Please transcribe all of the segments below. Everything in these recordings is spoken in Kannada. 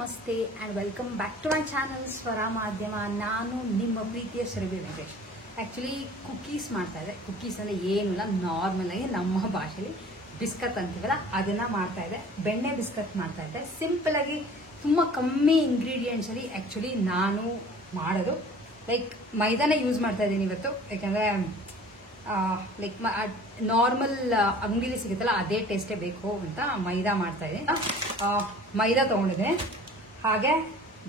ನಮಸ್ತೆ and welcome back to my channel Swara Madhyama. ನಾನು ನಿಮ್ಮ ಪ್ರೀತಿಯ ಶ್ರೀವಿ ವೆಂಕಟೇಶ್. ಆ್ಯಕ್ಚುಲಿ ಕುಕ್ಕೀಸ್ ಮಾಡ್ತಾ ಇದೆ. ಕುಕ್ಕೀಸ್ ಅಂದರೆ ಏನಿಲ್ಲ, ನಾರ್ಮಲ್ ಆಗಿ ನಮ್ಮ ಭಾಷೆಯಲ್ಲಿ ಬಿಸ್ಕತ್ ಅಂತೀವಲ್ಲ ಅದನ್ನು ಮಾಡ್ತಾ ಇದೆ. ಬೆಣ್ಣೆ ಬಿಸ್ಕತ್ ಮಾಡ್ತಾ ಇದ್ದೆ. ಸಿಂಪಲ್ ಆಗಿ ತುಂಬ ಕಮ್ಮಿ ಇಂಗ್ರೀಡಿಯೆಂಟ್ಸಲ್ಲಿ ಆ್ಯಕ್ಚುಲಿ ನಾನು ಮಾಡೋದು. ಲೈಕ್ ಮೈದಾನ ಯೂಸ್ ಮಾಡ್ತಾ ಇದ್ದೀನಿ ಇವತ್ತು, ಯಾಕೆಂದರೆ ಲೈಕ್ ನಾರ್ಮಲ್ ಅಂಗಡಿಲಿ ಸಿಗುತ್ತಲ್ಲ ಅದೇ ಟೇಸ್ಟೇ ಬೇಕು ಅಂತ ಮೈದಾ ಮಾಡ್ತಾ ಇದ್ದೀನಿ. ಮೈದಾ ತೊಗೊಂಡಿದ್ದೀನಿ, ಹಾಗೆ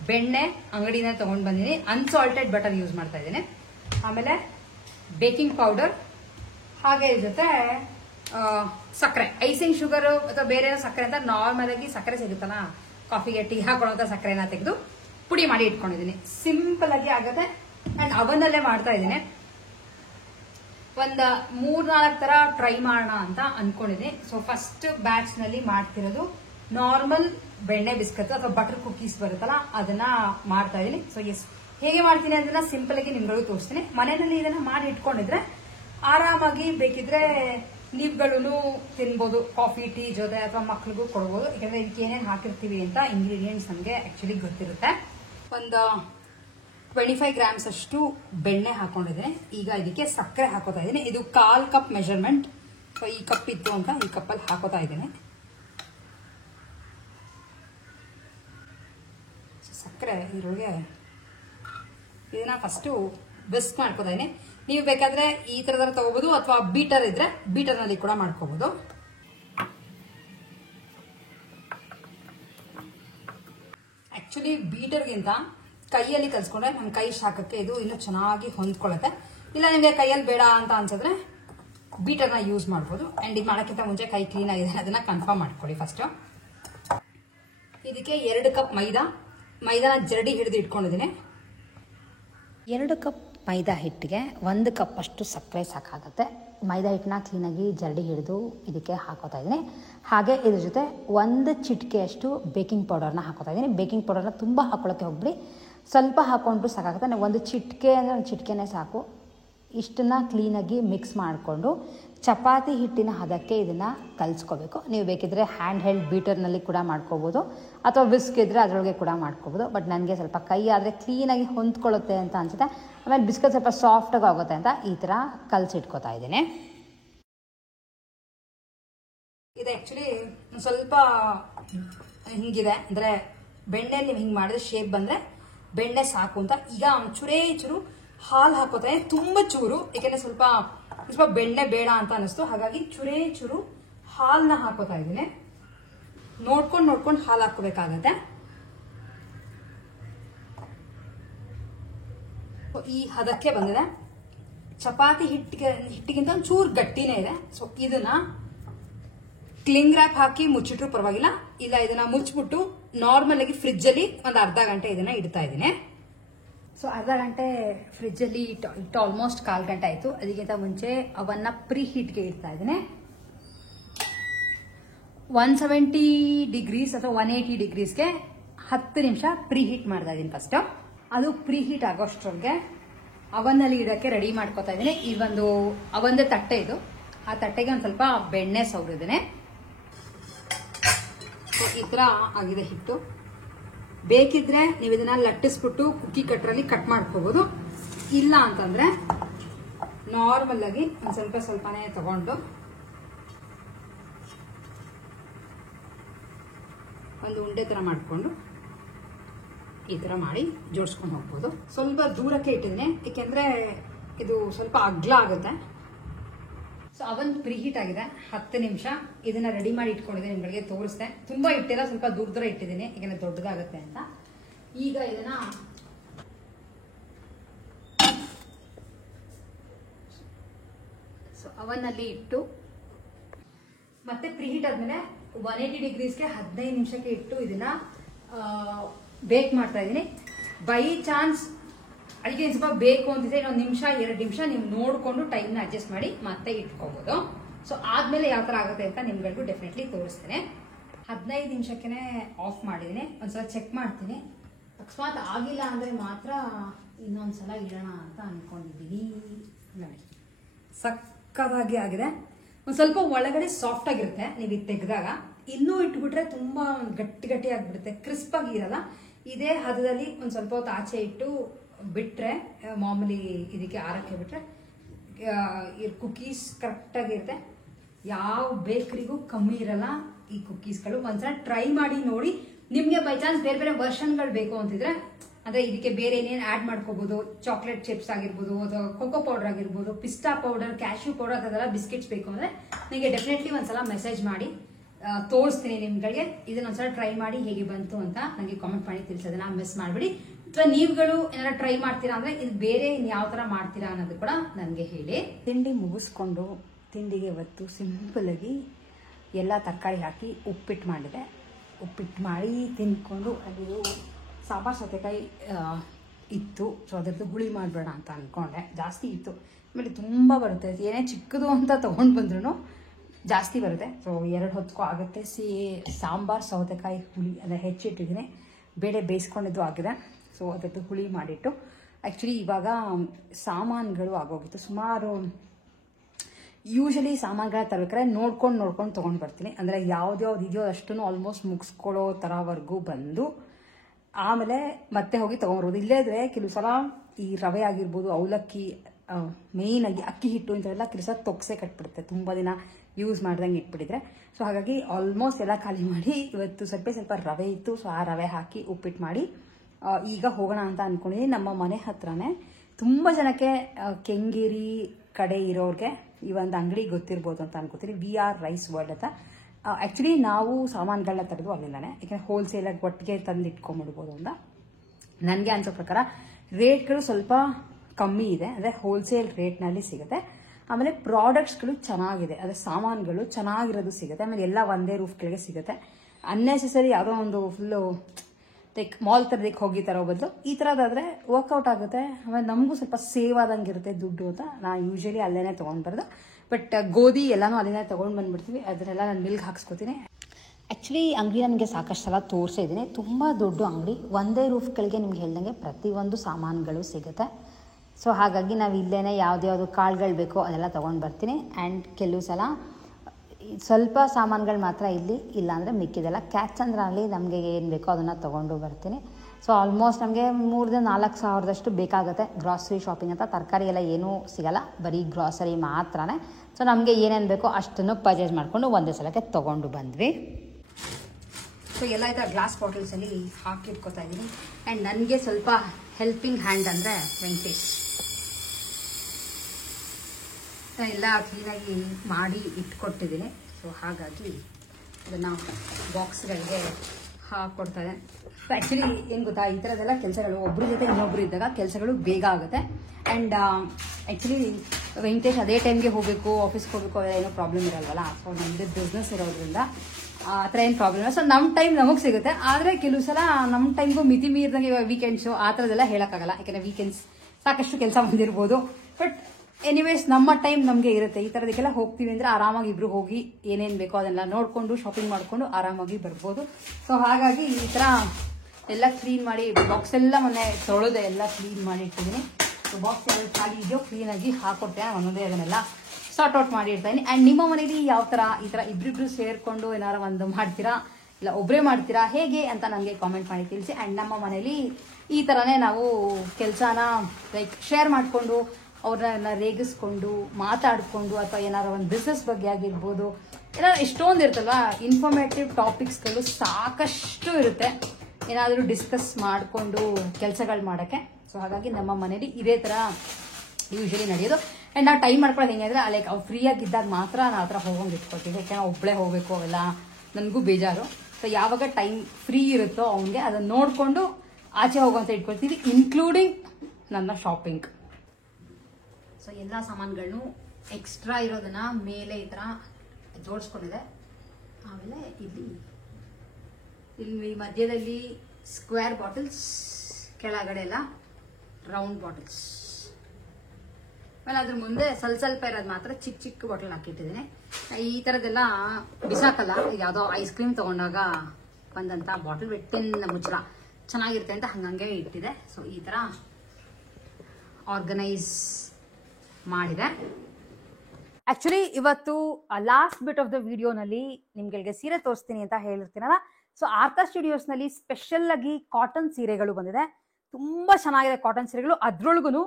ಬೆಣ್ಣೆ ಅಂಗಡಿನ ತೊಗೊಂಡು ಬಂದಿದ್ದೀನಿ. ಅನ್ಸಾಲ್ಟೆಡ್ ಬಟರ್ ಯೂಸ್ ಮಾಡ್ತಾ ಇದ್ದೀನಿ. ಆಮೇಲೆ ಬೇಕಿಂಗ್ ಪೌಡರ್, ಹಾಗೆ ಜೊತೆ ಸಕ್ಕರೆ, ಐಸಿಂಗ್ ಶುಗರು ಅಥವಾ ಬೇರೆ ಸಕ್ಕರೆ ಅಂತ ನಾರ್ಮಲ್ ಆಗಿ ಸಕ್ಕರೆ ಸಿಗುತ್ತಲ್ಲ, ಕಾಫಿಗೆ ಟೀ ಹಾಕೊಳ್ಳೋಂಥ ಸಕ್ಕರೆನ ತೆಗೆದು ಪುಡಿ ಮಾಡಿ ಇಟ್ಕೊಂಡಿದ್ದೀನಿ. ಸಿಂಪಲ್ ಆಗಿ ಆಗುತ್ತೆ. ಆ್ಯಂಡ್ ಅವನಲ್ಲೇ ಮಾಡ್ತಾ ಇದ್ದೀನಿ. ಒಂದು 3-4 ತರ ಟ್ರೈ ಮಾಡೋಣ ಅಂತ ಅನ್ಕೊಂಡಿದ್ದೀನಿ. ಸೊ ಫಸ್ಟ್ ಬ್ಯಾಚ್ ನಲ್ಲಿ ಮಾಡ್ತಿರೋದು ನಾರ್ಮಲ್ ಬೆಣ್ಣೆ ಬಿಸ್ಕತ್ ಅಥವಾ ಬಟರ್ ಕುಕೀಸ್ ಬರುತ್ತಲ್ಲ ಅದನ್ನ ಮಾಡ್ತಾ ಇದೀನಿ. ಸೊ ಹೇಗೆ ಮಾಡ್ತೀನಿ ಅದನ್ನ ಸಿಂಪಲ್ ಆಗಿ ನಿಮ್ಗಳಿಗೂ ತೋರಿಸ್ತೀನಿ. ಮನೆಯಲ್ಲಿ ಇದನ್ನ ಮಾಡಿ ಇಟ್ಕೊಂಡಿದ್ರೆ ಆರಾಮಾಗಿ ಬೇಕಿದ್ರೆ ನೀವುಗಳು ತಿನ್ಬೋದು, ಕಾಫಿ ಟೀ ಜೊತೆ ಅಥವಾ ಮಕ್ಳಿಗೂ ಕೊಡ್ಬೋದು. ಯಾಕಂದ್ರೆ ಇದಕ್ಕೆ ಏನೇನು ಹಾಕಿರ್ತೀವಿ ಅಂತ ಇಂಗ್ರೀಡಿಯೆಂಟ್ಸ್ ನಮಗೆ ಆಕ್ಚುಲಿ ಗೊತ್ತಿರುತ್ತೆ. ಒಂದು 25 ಗ್ರಾಮ್ಸ್ ಅಷ್ಟು ಬೆಣ್ಣೆ ಹಾಕೊಂಡಿದ್ದೀನಿ. ಈಗ ಇದಕ್ಕೆ ಸಕ್ಕರೆ ಹಾಕೋತಾ ಇದ್ದೀನಿ. ಇದು 1/4 ಕಪ್ ಮೆಜರ್ಮೆಂಟ್. ಸೊ ಈ ಕಪ್ ಇತ್ತು ಅಂತ ಈ ಕಪ್ಪಲ್ಲಿ ಹಾಕೋತಾ ಇದ್ದೀನಿ. ಸಕ್ಕರೆ ಇದ್ರೊಳಗೆ ಇದನ್ನ ಫಸ್ಟು ಬಿಸ್ಕ್ ಮಾಡ್ಕೋತಾ ಇದ್ದೀನಿ. ನೀವು ಬೇಕಾದ್ರೆ ಈ ಥರದ ತಗೋಬಹುದು ಅಥವಾ ಬೀಟರ್ ಇದ್ರೆ ಬೀಟರ್ನಲ್ಲಿ ಕೂಡ ಮಾಡ್ಕೋಬಹುದು. ಆಕ್ಚುಲಿ ಬೀಟರ್ಗಿಂತ ಕೈಯಲ್ಲಿ ಕಲ್ಸ್ಕೊಂಡ್ರೆ ನಮ್ಮ ಕೈ ಶಾಖಕ್ಕೆ ಇದು ಇನ್ನೂ ಚೆನ್ನಾಗಿ ಹೊಂದ್ಕೊಳ್ಳುತ್ತೆ. ಇಲ್ಲ ನಿಮಗೆ ಕೈಯಲ್ಲಿ ಬೇಡ ಅಂತ ಅನ್ಸಿದ್ರೆ ಬೀಟರ್ನ ಯೂಸ್ ಮಾಡ್ಬೋದು. ಆ್ಯಂಡ್ ಇದು ಮಾಡೋಕ್ಕಿಂತ ಮುಂಚೆ ಕೈ ಕ್ಲೀನ್ ಆಗಿದೆ ಅದನ್ನ ಕನ್ಫರ್ಮ್ ಮಾಡ್ಕೊಳ್ಳಿ ಫಸ್ಟು. ಇದಕ್ಕೆ 2 ಕಪ್ ಮೈದಾನ ಜರಡಿ ಹಿಡಿದು ಇಟ್ಕೊಂಡಿದ್ದೀನಿ. 2 ಕಪ್ ಮೈದಾ ಹಿಟ್ಟಿಗೆ 1 ಕಪ್ ಅಷ್ಟು ಸಕ್ಕರೆ ಸಾಕಾಗುತ್ತೆ. ಮೈದಾ ಹಿಟ್ಟನ್ನ ಕ್ಲೀನಾಗಿ ಜರಡಿ ಹಿಡಿದು ಇದಕ್ಕೆ ಹಾಕೋತಾ ಇದ್ದೀನಿ. ಹಾಗೆ ಇದ್ರ ಜೊತೆ 1 ಚಿಟಿಕೆಯಷ್ಟು ಬೇಕಿಂಗ್ ಪೌಡರ್ನ ಹಾಕೋತಾ ಇದ್ದೀನಿ. ಬೇಕಿಂಗ್ ಪೌಡರ್ನ ತುಂಬ ಹಾಕೊಳ್ಳೋಕ್ಕೆ ಹೋಗ್ಬಿಡಿ, ಸ್ವಲ್ಪ ಹಾಕೊಂಡ್ರು ಸಾಕಾಗುತ್ತೆ. 1 ಚಿಟಿಕೆ ಅಂದರೆ 1 ಚಿಟಿಕೆನೇ ಸಾಕು. ಇಷ್ಟನ್ನ ಕ್ಲೀನಾಗಿ ಮಿಕ್ಸ್ ಮಾಡಿಕೊಂಡು ಚಪಾತಿ ಹಿಟ್ಟಿನ ಹದಕ್ಕೆ ಇದನ್ನು ಕಲಿಸ್ಕೋಬೇಕು. ನೀವು ಬೇಕಿದ್ರೆ ಹ್ಯಾಂಡ್ ಹೆಲ್ಡ್ ಬೀಟರ್ನಲ್ಲಿ ಕೂಡ ಮಾಡ್ಕೋಬೋದು ಅಥವಾ ವಿಸ್ಕ್ ಇದ್ದರೆ ಅದರೊಳಗೆ ಕೂಡ ಮಾಡ್ಕೋಬೋದು. ಬಟ್ ನನಗೆ ಸ್ವಲ್ಪ ಕೈ ಆದರೆ ಕ್ಲೀನಾಗಿ ಹೊಂದ್ಕೊಳ್ಳುತ್ತೆ ಅಂತ ಅನಿಸುತ್ತೆ. ಆಮೇಲೆ ಬಿಸ್ಕತ್ ಸ್ವಲ್ಪ ಸಾಫ್ಟಾಗಿ ಆಗುತ್ತೆ ಅಂತ ಈ ಥರ ಕಲಸಿಟ್ಕೋತಾ ಇದ್ದೀನಿ. ಇದು ಆ್ಯಕ್ಚುಲಿ ಸ್ವಲ್ಪ ಹಿಂಗಿದೆ, ಅಂದರೆ ಬೆಣ್ಣೆ ನೀವು ಹಿಂಗೆ ಮಾಡಿದ್ರೆ ಶೇಪ್ ಬಂದರೆ ಬೆಣ್ಣೆ ಸಾಕು ಅಂತ. ಈಗ ಚೂರು ಹಾಲು ಹಾಕೋತಾರೆ, ತುಂಬ ಚೂರು, ಏಕೆಂದರೆ ಸ್ವಲ್ಪ ಬೆಣ್ಣೆ ಬೇಡ ಅಂತ ಅನಿಸ್ತು. ಹಾಗಾಗಿ ಚೂರು ಹಾಲನ್ನ ಹಾಕೋತಾ ಇದ್ದೀನಿ. ನೋಡ್ಕೊಂಡು ಹಾಲು ಹಾಕೋಬೇಕಾಗತ್ತೆ. ಈ ಹದಕ್ಕೆ ಬಂದಿದೆ. ಚಪಾತಿ ಹಿಟ್ಟಿಗಿಂತ ಒಂದು ಚೂರು ಗಟ್ಟಿನೇ ಇದೆ. ಸೊ ಇದನ್ನ ಕ್ಲಿಂಗ್ ರ್ಯಾಪ್ ಹಾಕಿ ಮುಚ್ಚಿಟ್ರು ಪರವಾಗಿಲ್ಲ. ಇಲ್ಲ ಇದನ್ನ ಮುಚ್ಚಿಬಿಟ್ಟು ನಾರ್ಮಲ್ ಆಗಿ ಫ್ರಿಜ್ಜಲ್ಲಿ ಒಂದು ಅರ್ಧ ಗಂಟೆ ಇದನ್ನ ಇಡ್ತಾ ಇದ್ದೀನಿ. ಸೊ ಅರ್ಧ ಗಂಟೆ ಫ್ರಿಜ್ಜಲ್ಲಿ ಇಟ್ಟು ಆಲ್ಮೋಸ್ಟ್ 1/4 ಗಂಟೆ ಆಯಿತು. ಅದಕ್ಕಿಂತ ಮುಂಚೆ ಅವನ್ನ ಪ್ರೀ ಹೀಟ್ಗೆ ಇಡ್ತಾ ಇದ್ದೀನಿ. 170 ಡಿಗ್ರೀಸ್ ಅಥವಾ 180 ಡಿಗ್ರೀಸ್ಗೆ 10 ನಿಮಿಷ ಪ್ರೀ ಹೀಟ್ ಮಾಡ್ತಾ ಇದ್ದೀನಿ ಫಸ್ಟ್. ಅದು ಪ್ರೀ ಹೀಟ್ ಆಗೋಷ್ಟರೊಳಗೆ ಅವನ್ನಲ್ಲಿ ಇಡಕ್ಕೆ ರೆಡಿ ಮಾಡ್ಕೋತಾ ಇದ್ದೀನಿ. ಇದೊಂದು ಅವೊಂದೇ ತಟ್ಟೆ ಇದು. ಆ ತಟ್ಟೆಗೆ ಒಂದು ಸ್ವಲ್ಪ ಬೆಣ್ಣೆ ಸವರಿದ್ದೀನಿ. ಈ ಥರ ಆಗಿದೆ ಹಿಟ್ಟು. ಬೇಕಿದ್ರೆ ನೀವು ಇದನ್ನ ಲಟ್ಟಿಸ್ಬಿಟ್ಟು ಕುಕ್ಕಿ ಕಟ್ರಲ್ಲಿ ಕಟ್ ಮಾಡ್ಕೋಬಹುದು. ಇಲ್ಲ ಅಂತಂದ್ರೆ ನಾರ್ಮಲ್ ಆಗಿ ಒಂದು ಸ್ವಲ್ಪನೇ ತಗೊಂಡು ಒಂದು ಉಂಡೆ ತರ ಮಾಡ್ಕೊಂಡು ಈ ತರ ಮಾಡಿ ಜೋಡಿಸ್ಕೊಂಡು ಹೋಗ್ಬೋದು. ಸ್ವಲ್ಪ ದೂರಕ್ಕೆ ಇಟ್ಟಿದ್ದೀನಿ, ಏಕೆಂದ್ರೆ ಇದು ಸ್ವಲ್ಪ ಅಗ್ಲ ಆಗುತ್ತೆ. ಸೊ ಅವನ್ ಪ್ರೀ ಹೀಟ್ ಆಗಿದೆ. 10 ನಿಮಿಷ ಇದನ್ನ ರೆಡಿ ಮಾಡಿ ಇಟ್ಕೊಂಡಿದ್ದೀನಿ. ನಿಮಗೆ ತೋರಿಸ್ದೆ. ತುಂಬಾ ಇಟ್ಟಿಲ್ಲ, ಸ್ವಲ್ಪ ದೂರ ಇಟ್ಟಿದ್ದೀನಿ, ಯಾಕಂದ್ರೆ ದೊಡ್ಡದಾಗುತ್ತೆ ಅಂತ. ಈಗ ಇದನ್ನ ಅವನ್ನಲ್ಲಿ ಇಟ್ಟು ಮತ್ತೆ ಪ್ರೀ ಹೀಟ್ ಆದ್ಮೇಲೆ 180 ಡಿಗ್ರೀಸ್ಗೆ 15 ನಿಮಿಷಕ್ಕೆ ಇಟ್ಟು ಇದನ್ನ ಬೇಕ್ ಮಾಡ್ತಾ ಇದ್ದೀನಿ. ಬೈ ಚಾನ್ಸ್ ಅದಕ್ಕೆ ಸ್ವಲ್ಪ ಬೇಕು ಅಂತಿದ್ರೆ 1 ನಿಮಿಷ 2 ನಿಮಿಷ ನೀವು ನೋಡಿಕೊಂಡು ಟೈಮ್ನ ಅಡ್ಜಸ್ಟ್ ಮಾಡಿ ಮತ್ತೆ ಇಟ್ಕೋಬಹುದು. ಸೊ ಆದ್ಮೇಲೆ ಯಾವ ಥರ ಆಗುತ್ತೆ ಅಂತ ನಿಮ್ಗಳಿಗೂ ಡೆಫಿನೆಟ್ಲಿ ತೋರಿಸ್ತೇನೆ. 15 ನಿಮಿಷಕ್ಕೆ ಆಫ್ ಮಾಡಿದ್ದೀನಿ. ಒಂದ್ಸಲ ಚೆಕ್ ಮಾಡ್ತೀನಿ. ಅಕಸ್ಮಾತ್ ಆಗಿಲ್ಲ ಅಂದರೆ ಮಾತ್ರ ಇನ್ನೊಂದ್ಸಲ ಇಡೋಣ ಅಂತ ಅನ್ಕೊಂಡಿದ್ದೀನಿ. ನೋಡಿ, ಸಕ್ಕತ್ತಾಗಿ ಆಗಿದೆ. ಒಂದು ಸ್ವಲ್ಪ ಒಳಗಡೆ ಸಾಫ್ಟ್ ಆಗಿರುತ್ತೆ ನೀವು ಇದು ತೆಗೆದಾಗ. ಇನ್ನೂ ಇಟ್ಬಿಟ್ರೆ ತುಂಬಾ ಗಟ್ಟಿ ಗಟ್ಟಿ ಆಗಿಬಿಡುತ್ತೆ, ಕ್ರಿಸ್ಪ್ ಆಗಿ ಇರಲ್ಲ. ಇದೇ ಹದದಲ್ಲಿ ಒಂದು ಸ್ವಲ್ಪ ಹೊತ್ತು ಆಚೆ ಇಟ್ಟು ಬಿಟ್ರೆ, ಮಾಮೂಲಿ ಇದಕ್ಕೆ ಆರಕ್ಕೆ ಬಿಟ್ರೆ ಕುಕೀಸ್ ಕರೆಕ್ಟಾಗಿರುತ್ತೆ. ಯಾವ ಬೇಕರಿಗೂ ಕಮ್ಮಿ ಇರಲ್ಲ ಈ ಕುಕೀಸ್ಗಳು. ಒಂದ್ಸಲ ಟ್ರೈ ಮಾಡಿ ನೋಡಿ. ನಿಮಗೆ ಬೈ ಚಾನ್ಸ್ ಬೇರೆ ಬೇರೆ ವರ್ಷನ್ಗಳು ಬೇಕು ಅಂತಿದ್ರೆ, ಅಂದ್ರೆ ಇದಕ್ಕೆ ಬೇರೆ ಏನೇನು ಆ್ಯಡ್ ಮಾಡ್ಕೋಬಹುದು, ಚಾಕ್ಲೇಟ್ ಚಿಪ್ಸ್ ಆಗಿರ್ಬೋದು, ಅಥವಾ ಕೋಕೋ ಪೌಡರ್ ಆಗಿರ್ಬೋದು, ಪಿಸ್ತಾ ಪೌಡರ್, ಕ್ಯಾಶ್ಯೂ ಪೌಡರ್, ಅದೆಲ್ಲ ಬಿಸ್ಕೆಟ್ಸ್ ಬೇಕು ಅಂದ್ರೆ ನನಗೆ ಡೆಫಿನೆಟ್ಲಿ ಒಂದ್ಸಲ ಮೆಸೇಜ್ ಮಾಡಿ ತೋರಿಸ್ತೀನಿ ನಿಮ್ಗಳಿಗೆ. ಇದನ್ನೊಂದ್ಸಲ ಟ್ರೈ ಮಾಡಿ ಹೇಗೆ ಬಂತು ಅಂತ ನನಗೆ ಕಾಮೆಂಟ್ ಮಾಡಿ ತಿಳಿಸೋದನ್ನ ಮಿಸ್ ಮಾಡಿಬಿಡಿ. ಅಥವಾ ನೀವುಗಳು ಏನಾರ ಟ್ರೈ ಮಾಡ್ತೀರಾ ಅಂದ್ರೆ ಇದು ಬೇರೆ ಯಾವ ತರ ಮಾಡ್ತೀರಾ ಅನ್ನೋದು ಕೂಡ ನನಗೆ ಹೇಳಿ. ತಿಂಡಿ ಮುಗಿಸ್ಕೊಂಡು ತಿಂಡಿಗೆ ಇವತ್ತು ಸಿಂಪಲ್ ಆಗಿ ಎಲ್ಲ ತರಕಾರಿ ಹಾಕಿ ಉಪ್ಪಿಟ್ಟು ಮಾಡಿದೆ. ಉಪ್ಪಿಟ್ಟು ಮಾಡಿ ತಿನ್ಕೊಂಡು ಅದು ಸಾಂಬಾರು ಸೌತೆಕಾಯಿ ಇತ್ತು. ಸೊ ಅದರದ್ದು ಹುಳಿ ಮಾಡಬೇಡ ಅಂತ ಅಂದ್ಕೊಂಡೆ. ಜಾಸ್ತಿ ಇತ್ತು, ಆಮೇಲೆ ತುಂಬ ಬರುತ್ತೆ. ಏನೇ ಚಿಕ್ಕದು ಅಂತ ತೊಗೊಂಡು ಬಂದ್ರೂ ಜಾಸ್ತಿ ಬರುತ್ತೆ. ಸೊ 2 ಹೊತ್ತಿಗೂ ಆಗುತ್ತೆ. ಸಾಂಬಾರು ಸೌತೆಕಾಯಿ ಹುಳಿ ಅಂದರೆ ಹೆಚ್ಚಿಟ್ಟಿದ್ದೀನಿ. ಬೇಳೆ ಬೇಯಿಸ್ಕೊಂಡಿದ್ದು ಆಗಿದೆ. ಸೊ ಅದರದ್ದು ಹುಳಿ ಮಾಡಿಟ್ಟು ಆ್ಯಕ್ಚುಲಿ ಇವಾಗ ಸಾಮಾನುಗಳು ಆಗೋಗಿತ್ತು ಸುಮಾರು. ಯೂಶಲಿ ಸಾಮಾನುಗಳ ತರಬೇಕಾದ್ರೆ ನೋಡ್ಕೊಂಡು ತೊಗೊಂಡು ಬರ್ತೀನಿ. ಅಂದರೆ ಯಾವ್ದು ಇದೆಯೋ ಅಷ್ಟೂ ಆಲ್ಮೋಸ್ಟ್ ಮುಗಿಸ್ಕೊಳ್ಳೋ ಥರವರೆಗೂ ಬಂದು ಆಮೇಲೆ ಮತ್ತೆ ಹೋಗಿ ತೊಗೊಂಬರ್ಬೋದು. ಇಲ್ಲೇದ್ರೆ ಕೆಲವು ಸಲ ಈ ರವೆ ಆಗಿರ್ಬೋದು, ಅವಲಕ್ಕಿ, ಮೇಯ್ನಾಗಿ ಅಕ್ಕಿ ಹಿಟ್ಟು ಇಂಥವೆಲ್ಲ ಕೆಲಸ ತೊಗಸೆ ಕಟ್ಬಿಡುತ್ತೆ ತುಂಬ ದಿನ ಯೂಸ್ ಮಾಡ್ದಂಗೆ ಇಟ್ಬಿಟ್ಟಿದ್ರೆ. ಸೊ ಹಾಗಾಗಿ ಆಲ್ಮೋಸ್ಟ್ ಎಲ್ಲ ಖಾಲಿ ಮಾಡಿ ಇವತ್ತು ಸ್ವಲ್ಪ ರವೆ ಇತ್ತು. ಸೊ ಆ ರವೆ ಹಾಕಿ ಉಪ್ಪಿಟ್ಟು ಮಾಡಿ ಈಗ ಹೋಗೋಣ ಅಂತ ಅಂದ್ಕೊಂಡಿದ್ದೀನಿ. ನಮ್ಮ ಮನೆ ಹತ್ರನೇ ತುಂಬ ಜನಕ್ಕೆ ಕೆಂಗೇರಿ ಕಡೆ ಇರೋರಿಗೆ ಈ ಒಂದು ಅಂಗಡಿ ಗೊತ್ತಿರ್ಬೋದು ಅಂತ ಅನ್ಕೋತೀನಿ. VR ರೈಸ್ ವರ್ಲ್ಡ್ ಅಂತ. ಆ್ಯಕ್ಚುಲಿ ನಾವು ಸಾಮಾನುಗಳನ್ನ ತರೋದು ಅಲ್ಲಿಂದಾನೆ, ಯಾಕೆಂದರೆ ಹೋಲ್ಸೇಲಾಗಿ ಒಟ್ಟಿಗೆ ತಂದು ಇಟ್ಕೊಂಡ್ಬಿಡ್ಬೋದು ಅಂತ ನನಗೆ ಅನ್ಸೋ ಪ್ರಕಾರ. ರೇಟ್ಗಳು ಸ್ವಲ್ಪ ಕಮ್ಮಿ ಇದೆ, ಅಂದರೆ ಹೋಲ್ಸೇಲ್ ರೇಟ್ನಲ್ಲಿ ಸಿಗುತ್ತೆ. ಆಮೇಲೆ ಪ್ರಾಡಕ್ಟ್ಸ್ಗಳು ಚೆನ್ನಾಗಿದೆ, ಅಂದರೆ ಸಾಮಾನುಗಳು ಚೆನ್ನಾಗಿರೋದು ಸಿಗುತ್ತೆ. ಆಮೇಲೆ ಎಲ್ಲ ಒಂದೇ ರೂಫ್ ಕೆಳಗೆ ಸಿಗುತ್ತೆ. ಅನ್ನೆಸೆಸರಿ ಯಾವುದೋ ಒಂದು ಫುಲ್ಲು ಲೈಕ್ ಮಾಲ್ ತರದಕ್ಕೆ ಹೋಗಿ ತರೋ ಬದಲು ಈ ಥರದಾದರೆ ವರ್ಕೌಟ್ ಆಗುತ್ತೆ. ಆಮೇಲೆ ನಮಗೂ ಸ್ವಲ್ಪ ಸೇವ್ ಆದಂಗೆ ಇರುತ್ತೆ ದುಡ್ಡು ಅಂತ ನಾನು ಯೂಶಲಿ ಅಲ್ಲೇ ತೊಗೊಂಡು ಬರೋದು. ಬಟ್ ಗೋಧಿ ಎಲ್ಲನೂ ಅಲ್ಲಿಂದ ತೊಗೊಂಡು ಬಂದುಬಿಡ್ತೀವಿ. ಅದನ್ನೆಲ್ಲ ನಾನು ಮಿಲ್ಗೆ ಹಾಕ್ಸ್ಕೊತೀನಿ. ಆ್ಯಕ್ಚುಲಿ ಅಂಗಡಿ ನನಗೆ ಸಾಕಷ್ಟು ಸಲ ತೋರಿಸಿದ್ದೀನಿ. ತುಂಬ ದೊಡ್ಡ ಅಂಗಡಿ, ಒಂದೇ ರೂಫ್ ಕೆಳಗೆ ನಿಮ್ಗೆ ಹೇಳ್ದಂಗೆ ಪ್ರತಿಯೊಂದು ಸಾಮಾನುಗಳು ಸಿಗುತ್ತೆ. ಸೊ ಹಾಗಾಗಿ ನಾವು ಇಲ್ಲೇ ಯಾವ್ದು ಕಾಳುಗಳು ಬೇಕೋ ಅದೆಲ್ಲ ತೊಗೊಂಡು ಬರ್ತೀನಿ. ಆ್ಯಂಡ್ ಕೆಲವು ಸಲ ಸ್ವಲ್ಪ ಸಾಮಾನುಗಳು ಮಾತ್ರ ಇಲ್ಲಿ, ಇಲ್ಲಾಂದರೆ ಮಿಕ್ಕಿದೆಲ್ಲ ಕ್ಯಾಚಂದ್ರಲ್ಲಿ ನಮಗೆ ಏನು ಬೇಕೋ ಅದನ್ನು ತೊಗೊಂಡು ಬರ್ತೀನಿ. ಸೊ ಆಲ್ಮೋಸ್ಟ್ ನಮಗೆ 3,000-4 ಸಾವಿರದಷ್ಟು ಬೇಕಾಗುತ್ತೆ ಗ್ರಾಸರಿ ಶಾಪಿಂಗ್ ಅಂತ. ತರಕಾರಿ ಎಲ್ಲ ಏನೂ ಸಿಗೋಲ್ಲ, ಬರೀ ಗ್ರಾಸರಿ ಮಾತ್ರನೇ. ಸೊ ನಮಗೆ ಏನೇನು ಬೇಕೋ ಅಷ್ಟನ್ನು ಪರ್ಚೇಸ್ ಮಾಡಿಕೊಂಡು ಒಂದೇ ಸಲಕ್ಕೆ ತೊಗೊಂಡು ಬಂದ್ವಿ. ಸೊ ಎಲ್ಲ ಈ ಥರ ಗ್ಲಾಸ್ ಬಾಟಲ್ಸಲ್ಲಿ ಹಾಕಿಟ್ಕೋತಾ ಇದ್ದೀನಿ. ಆ್ಯಂಡ್ ನನಗೆ ಸ್ವಲ್ಪ ಹೆಲ್ಪಿಂಗ್ ಹ್ಯಾಂಡ್ ಅಂದರೆ ವೆಂಕಟೇಶ್ ಎಲ್ಲ ಕ್ಲೀನಾಗಿ ಮಾಡಿ ಇಟ್ಕೊಟ್ಟಿದ್ದೀನಿ. ಸೊ ಹಾಗಾಗಿ ಅದನ್ನು ಬಾಕ್ಸ್ಗಳಿಗೆ ಹಾಕ್ಕೊಡ್ತಾರೆ. ಸೊ ಆ್ಯಕ್ಚುಲಿ ಏನು ಗೊತ್ತಾ, ಈ ಥರದ್ದೆಲ್ಲ ಕೆಲಸಗಳು ಒಬ್ಬರ ಜೊತೆ ಇನ್ನೊಬ್ರು ಇದ್ದಾಗ ಕೆಲಸಗಳು ಬೇಗ ಆಗುತ್ತೆ. ಆ್ಯಂಡ್ ಆ್ಯಕ್ಚುಲಿ ವೆಂಕಟೇಶ್ ಅದೇ ಟೈಮ್ಗೆ ಹೋಗಬೇಕು, ಆಫೀಸ್ಗೆ ಹೋಗಬೇಕು, ಅದೆಲ್ಲ ಏನೋ ಪ್ರಾಬ್ಲಮ್ ಇರಲ್ವಲ್ಲ. ಸೊ ನಮ್ಮದು ಬಿಸ್ನೆಸ್ ಇರೋದ್ರಿಂದ ಆ ಥರ ಏನು ಪ್ರಾಬ್ಲಮ್ ಇಲ್ಲ. ಸೊ ನಮ್ಮ ಟೈಮ್ ನಮಗೆ ಸಿಗುತ್ತೆ. ಆದರೆ ಕೆಲವು ಸಲ ನಮ್ಮ ಟೈಮ್ಗೂ ಮಿತಿ ಮೀರಿದಂಗೆ ವೀಕೆಂಡ್ಸು ಆ ಥರದ್ದೆಲ್ಲ ಹೇಳೋಕ್ಕಾಗಲ್ಲ, ಯಾಕೆಂದರೆ ವೀಕೆಂಡ್ಸ್ ಸಾಕಷ್ಟು ಕೆಲಸ ಬಂದಿರ್ಬೋದು. ಬಟ್ ಎನಿವೇಸ್ ನಮ್ಮ ಟೈಮ್ ನಮಗೆ ಇರುತ್ತೆ. ಈ ಥರದಕ್ಕೆಲ್ಲ ಹೋಗ್ತೀವಿ ಅಂದರೆ ಆರಾಮಾಗಿ ಇಬ್ಬರು ಹೋಗಿ ಏನೇನು ಬೇಕೋ ಅದನ್ನೆಲ್ಲ ನೋಡಿಕೊಂಡು ಶಾಪಿಂಗ್ ಮಾಡಿಕೊಂಡು ಆರಾಮಾಗಿ ಬರ್ಬೋದು. ಸೊ ಹಾಗಾಗಿ ಈ ಥರ ಎಲ್ಲ ಕ್ಲೀನ್ ಮಾಡಿ ಬಾಕ್ಸ್ ಎಲ್ಲ ಮೊನ್ನೆ ತೊಳೆದೆ ಎಲ್ಲ ಕ್ಲೀನ್ ಮಾಡಿ ಇಟ್ಟಿದ್ದೀನಿ. ಸೊ ಬಾಕ್ಸ್ ಎಲ್ಲ ಖಾಲಿ ಇದೆಯೋ ಕ್ಲೀನಾಗಿ ಹಾಕೊಡ್ತೇನೆ, ಒಂದೊಂದೇ ಅದನ್ನೆಲ್ಲ ಸಾರ್ಟ್ ಔಟ್ ಮಾಡಿ ಇರ್ತೀನಿ. ಆ್ಯಂಡ್ ನಿಮ್ಮ ಮನೇಲಿ ಯಾವ ಥರ ಈ ಥರ ಇಬ್ಬರಿಬ್ರು ಸೇರಿಕೊಂಡು ಏನಾರು ಒಂದು ಮಾಡ್ತೀರಾ, ಇಲ್ಲ ಒಬ್ಬರೇ ಮಾಡ್ತೀರಾ, ಹೇಗೆ ಅಂತ ನನಗೆ ಕಾಮೆಂಟ್ ಮಾಡಿ ತಿಳಿಸಿ. ಆ್ಯಂಡ್ ನಮ್ಮ ಮನೇಲಿ ಈ ಥರನೇ ನಾವು ಕೆಲಸನ ಲೈಕ್ ಶೇರ್ ಮಾಡಿಕೊಂಡು ಅವ್ರನ್ನ ರೇಗಿಸ್ಕೊಂಡು ಮಾತಾಡಿಕೊಂಡು, ಅಥವಾ ಏನಾರು ಒಂದು ಬಿಸ್ನೆಸ್ ಬಗ್ಗೆ ಆಗಿರ್ಬೋದು, ಏನಾದ್ರು ಎಷ್ಟೊಂದು ಇರುತ್ತಲ್ವ ಇನ್ಫಾರ್ಮೇಟಿವ್ ಟಾಪಿಕ್ಸ್ಗಳು ಸಾಕಷ್ಟು ಇರುತ್ತೆ ಏನಾದರೂ ಡಿಸ್ಕಸ್ ಮಾಡಿಕೊಂಡು ಕೆಲಸಗಳು ಮಾಡೋಕ್ಕೆ. ಸೊ ಹಾಗಾಗಿ ನಮ್ಮ ಮನೇಲಿ ಇದೇ ಥರ ಯೂಶಲಿ ನಡೆಯೋದು. ಆ್ಯಂಡ್ ನಾವು ಟೈಮ್ ಮಾಡ್ಕೊಳ್ಳೋದು ಹೆಂಗೆ ಅಂದರೆ ಲೈಕ್ ಅವ್ರು ಫ್ರೀಯಾಗಿದ್ದಾಗ ಮಾತ್ರ ನಾವು ಆ ಥರ ಹೋಗೋಂಗೆ ಇಟ್ಕೊಳ್ತೀವಿ. ಯಾಕೆಂದ್ರೆ ಒಬ್ಬಳೇ ಹೋಗಬೇಕು ಅವೆಲ್ಲ ನನಗೂ ಬೇಜಾರು. ಸೊ ಯಾವಾಗ ಟೈಮ್ ಫ್ರೀ ಇರುತ್ತೋ ಅವನಿಗೆ ಅದನ್ನು ನೋಡಿಕೊಂಡು ಆಚೆ ಹೋಗೋಂತ ಇಟ್ಕೊಳ್ತೀವಿ, ಇನ್ಕ್ಲೂಡಿಂಗ್ ನನ್ನ ಶಾಪಿಂಗ್. ಸೊ ಎಲ್ಲ ಸಾಮಾನುಗಳನ್ನು ಎಕ್ಸ್ಟ್ರಾ ಇರೋದನ್ನ ಮೇಲೆ ಈ ಥರ ಜೋಡಿಸ್ಕೊಂಡಿದೆ. ಆಮೇಲೆ ಇಲ್ಲಿ ಮಧ್ಯದಲ್ಲಿ ಸ್ಕ್ವೇರ್ ಬಾಟಲ್ಸ್, ಕೆಳಗಡೆ ಎಲ್ಲ ರೌಂಡ್ ಬಾಟಲ್ಸ್. ಆಮೇಲೆ ಅದ್ರ ಮುಂದೆ ಸ್ವಲ್ಪ ಇರೋದು ಮಾತ್ರ ಚಿಕ್ಕ ಚಿಕ್ಕ ಬಾಟಲ್ ಹಾಕಿಟ್ಟಿದ್ದೀನಿ. ಈ ಥರದ್ದೆಲ್ಲ ಬಿಸಾಕಲ್ಲ. ಈಗ ಯಾವುದೋ ಐಸ್ ಕ್ರೀಮ್ ತೊಗೊಂಡಾಗ ಬಂದಂಥ ಬಾಟಲ್ ಟಿನ್ ಮುಚ್ಚಳ ಚೆನ್ನಾಗಿರುತ್ತೆ ಅಂತ ಹಂಗಂಗೆ ಇಟ್ಟಿದೆ. ಸೊ ಈ ಥರ ಆರ್ಗನೈಸ್ ಮಾಡಿದೆ. ಆಕ್ಚುಲಿ ಇವತ್ತು ಲಾಸ್ಟ್ ಬಿಟ್ ಆಫ್ ದ ವಿಡಿಯೋನಲ್ಲಿ ನಿಮ್ಗಳಿಗೆ ಸೀರೆ ತೋರಿಸ್ತೀನಿ ಅಂತ ಹೇಳಿರ್ತೀನಲ್ಲ. ಸೊ ಆರ್ತಾ ಸ್ಟುಡಿಯೋಸ್ ನಲ್ಲಿ ಸ್ಪೆಷಲ್ ಆಗಿ ಕಾಟನ್ ಸೀರೆಗಳು ಬಂದಿದೆ. ತುಂಬಾ ಚೆನ್ನಾಗಿದೆ ಕಾಟನ್ ಸೀರೆಗಳು. ಅದ್ರೊಳಗೂ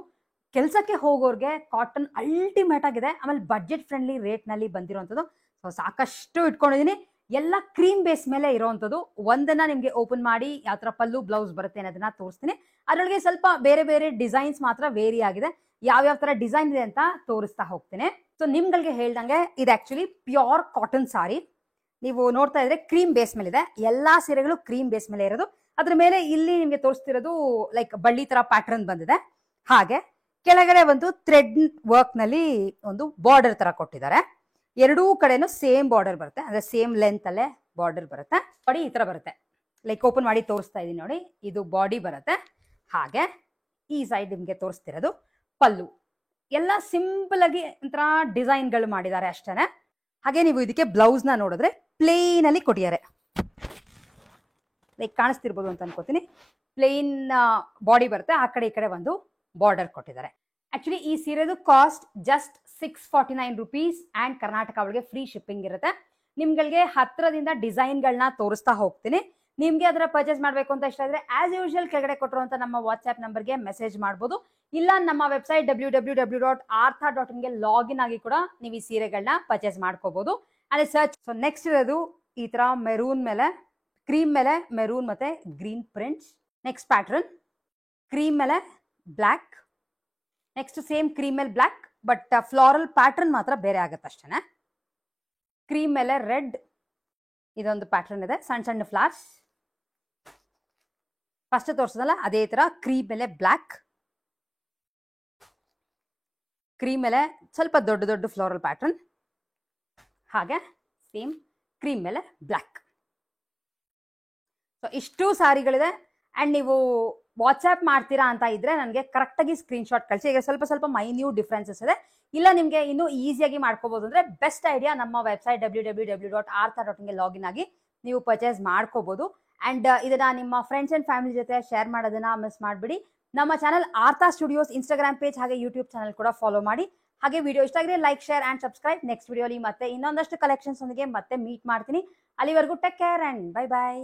ಕೆಲಸಕ್ಕೆ ಹೋಗೋರ್ಗೆ ಕಾಟನ್ ಅಲ್ಟಿಮೇಟ್ ಆಗಿದೆ. ಆಮೇಲೆ ಬಡ್ಜೆಟ್ ಫ್ರೆಂಡ್ಲಿ ರೇಟ್ ನಲ್ಲಿ ಬಂದಿರುವಂತದ್ದು. ಸೊ ಸಾಕಷ್ಟು ಇಟ್ಕೊಂಡಿದೀನಿ. ಎಲ್ಲ ಕ್ರೀಮ್ ಬೇಸ್ ಮೇಲೆ ಇರುವಂತದ್ದು. ಒಂದನ್ನ ನಿಮ್ಗೆ ಓಪನ್ ಮಾಡಿ ಯಾವ ತರ ಪಲ್ಲು ಬ್ಲೌಸ್ ಬರುತ್ತೆ ಅನ್ನೋದನ್ನ ತೋರಿಸ್ತೀನಿ. ಅದರೊಳಗೆ ಸ್ವಲ್ಪ ಬೇರೆ ಬೇರೆ ಡಿಸೈನ್ಸ್ ಮಾತ್ರ ವೇರಿ ಆಗಿದೆ. ಯಾವ್ಯಾವ ತರ ಡಿಸೈನ್ ಇದೆ ಅಂತ ತೋರಿಸ್ತಾ ಹೋಗ್ತೇನೆ. ಸೊ ನಿಮ್ಗಳಿಗೆ ಹೇಳ್ದಂಗೆ ಇದು ಆಕ್ಚುಲಿ ಪ್ಯೂರ್ ಕಾಟನ್ ಸಾರಿ. ನೀವು ನೋಡ್ತಾ ಇದ್ರೆ ಕ್ರೀಮ್ ಬೇಸ್ ಮೇಲೆ ಇದೆ. ಎಲ್ಲಾ ಸೀರೆಗಳು ಕ್ರೀಮ್ ಬೇಸ್ ಮೇಲೆ ಇರೋದು. ಅದ್ರ ಮೇಲೆ ಇಲ್ಲಿ ನಿಮ್ಗೆ ತೋರಿಸ್ತಿರೋದು ಲೈಕ್ ಬಳ್ಳಿ ತರ ಪ್ಯಾಟರ್ನ್ ಬಂದಿದೆ. ಹಾಗೆ ಕೆಳಗಡೆ ಒಂದು ಥ್ರೆಡ್ ವರ್ಕ್ ನಲ್ಲಿ ಒಂದು ಬಾರ್ಡರ್ ತರ ಕೊಟ್ಟಿದ್ದಾರೆ. ಎರಡೂ ಕಡೆನೂ ಸೇಮ್ ಬಾರ್ಡರ್ ಬರುತ್ತೆ, ಅಂದ್ರೆ ಸೇಮ್ ಲೆಂತ್ ಅಲ್ಲೇ ಬಾರ್ಡರ್ ಬರುತ್ತೆ. ಬಾಡಿ ಈ ತರ ಬರುತ್ತೆ. ಲೈಕ್ ಓಪನ್ ಮಾಡಿ ತೋರಿಸ್ತಾ ಇದೀನಿ ನೋಡಿ. ಇದು ಬಾಡಿ ಬರುತ್ತೆ. ಹಾಗೆ ಈ ಸೈಡ್ ನಿಮ್ಗೆ ತೋರಿಸ್ತಿರೋದು ಪಲ್ಲು. ಎಲ್ಲ ಸಿಂಪಲ್ ಆಗಿ ಒಂಥರ ಡಿಸೈನ್ ಗಳು ಮಾಡಿದ್ದಾರೆ ಅಷ್ಟೇನೆ. ಹಾಗೆ ನೀವು ಇದಕ್ಕೆ ಬ್ಲೌಸ್ ನ ನೋಡಿದ್ರೆ ಪ್ಲೇನ್ ಅಲ್ಲಿ ಕೊಟ್ಟಿದ್ದಾರೆ. ಲೈಕ್ ಕಾಣಿಸ್ತಿರ್ಬೋದು ಅಂತ ಅನ್ಕೋತೀನಿ. ಪ್ಲೇನ್ ಬಾಡಿ ಬರುತ್ತೆ. ಆ ಕಡೆ ಈ ಕಡೆ ಒಂದು ಬಾರ್ಡರ್ ಕೊಟ್ಟಿದ್ದಾರೆ. ಆಕ್ಚುಲಿ ಈ ಸೀರೆದು cost just 649 rupees and Karnataka ಒಳಗೆ ಫ್ರೀ ಶಿಪ್ಪಿಂಗ್ ಇರುತ್ತೆ. ನಿಮ್ಗಳಿಗೆ ಹತ್ರದಿಂದ ಡಿಸೈನ್ ಗಳನ್ನ ತೋರಿಸ್ತಾ ಹೋಗ್ತೀನಿ. ನಿಮ್ಗೆ ಅದರ ಪರ್ಚೇಸ್ ಮಾಡಬೇಕು ಅಂತ ಇಷ್ಟ ಇದ್ರೆ ಆಸ್ ಯೂಶುವಲ್ ಕೆಳಗಡೆ ಕೊಟ್ಟಿರುವಂತ ನಮ್ಮ ವಾಟ್ಸ್ಆಪ್ ನಂಬರ್ಗೆ ಮೆಸೇಜ್ ಮಾಡಬಹುದು. ಇಲ್ಲ ನಮ್ಮ ವೆಬ್ಸೈಟ್ www.artha.in ಗೆ ಲಾಗಿನ್ ಆಗಿ ಕೂಡ ನೀವು ಈ ಸೀರೆಗಳನ್ನ ಪರ್ಚೇಸ್ ಮಾಡ್ಕೋಬಹುದು. ಅಲ್ಲಿ ಸರ್ಚ್. ಸೊ ನೆಕ್ಸ್ಟ್ ಇರೋದು ಈ ತರ ಮೆರೂನ್ ಮೇಲೆ ಕ್ರೀಮ್ ಮೇಲೆ ಮೆರೂನ್ ಮತ್ತೆ green prints. Next pattern cream ಮೇಲೆ ಬ್ಲಾಕ್. ನೆಕ್ಸ್ಟ್ ಸೇಮ್ ಕ್ರೀಮ್ ಮೇಲೆ ಬ್ಲಾಕ್ ಬಟ್ ಫ್ಲಾರಲ್ ಪ್ಯಾಟರ್ನ್ ಮಾತ್ರ ಬೇರೆ ಆಗುತ್ತೆ ಅಷ್ಟೇನೆ. ಕ್ರೀಮ್ ಮೇಲೆ ರೆಡ್ ಇದೊಂದು ಪ್ಯಾಟರ್ನ್ ಇದೆ, ಸಣ್ಣ ಸಣ್ಣ ಫ್ಲವರ್ಸ್. ಫಸ್ಟ್ ತೋರಿಸೋದಲ್ಲ ಅದೇ ತರ ಕ್ರೀಮ್ ಮೇಲೆ ಬ್ಲಾಕ್, ಕ್ರೀಮ್ ಮೇಲೆ ಸ್ವಲ್ಪ ದೊಡ್ಡ ದೊಡ್ಡ ಫ್ಲೋರಲ್ ಪ್ಯಾಟರ್ನ್. ಹಾಗೆ ಸೇಮ್ ಕ್ರೀಮ್ ಮೇಲೆ ಬ್ಲಾಕ್. ಸೊ ಇಷ್ಟು ಸಾರಿಗಳಿದೆ. ಅಂಡ್ ನೀವು ವಾಟ್ಸ್ಆ್ಯಪ್ ಮಾಡ್ತೀರಾ ಅಂತ ಇದ್ರೆ ನನಗೆ ಕರೆಕ್ಟಾಗಿ ಸ್ಕ್ರೀನ್ ಶಾಟ್ ಕಳಿಸಿ. ಈಗ ಸ್ವಲ್ಪ ಸ್ವಲ್ಪ ಮೈನ್ಯೂಟ್ ಡಿಫ್ರೆನ್ಸಸ್ ಇದೆ. ಇಲ್ಲ ನಿಮಗೆ ಇನ್ನೂ ಈಸಿಯಾಗಿ ಮಾಡ್ಕೋಬಹುದು ಅಂದ್ರೆ ಬೆಸ್ಟ್ ಐಡಿಯಾ ನಮ್ಮ ವೆಬ್ಸೈಟ್ www.artha.in ಗೆ ಲಾಗಿನ್ ಆಗಿ ನೀವು ಪರ್ಚೇಸ್ ಮಾಡ್ಕೋಬಹುದು. ಅಂಡ್ ಇದನ್ನ ನಿಮ್ಮ ಫ್ರೆಂಡ್ಸ್ ಅಂಡ್ ಫ್ಯಾಮಿಲಿ ಜೊತೆ ಶೇರ್ ಮಾಡೋದನ್ನ ಮಿಸ್ ಮಾಡಬೇಡಿ. ನಮ್ಮ channel Aartha studios Instagram page ಹಾಗೆ ಯೂಟ್ಯೂಬ್ ಚಾನಲ್ ಕೂಡ ಫಾಲೋ ಮಾಡಿ. ಹಾಗೆ ವಿಡಿಯೋ ಇಷ್ಟ ಆಗಿದ್ರೆ like, share and subscribe. Next ವಿಡಿಯೋಲಿ ಮತ್ತೆ ಇನ್ನೊಂದಷ್ಟು ಕಲೆಕ್ಷನ್ಸ್ ಒಂದಿಗೆ ಮತ್ತೆ ಮೀಟ್ ಮಾಡ್ತೀನಿ. ಅಲ್ಲಿವರೆಗೂ take care and bye by.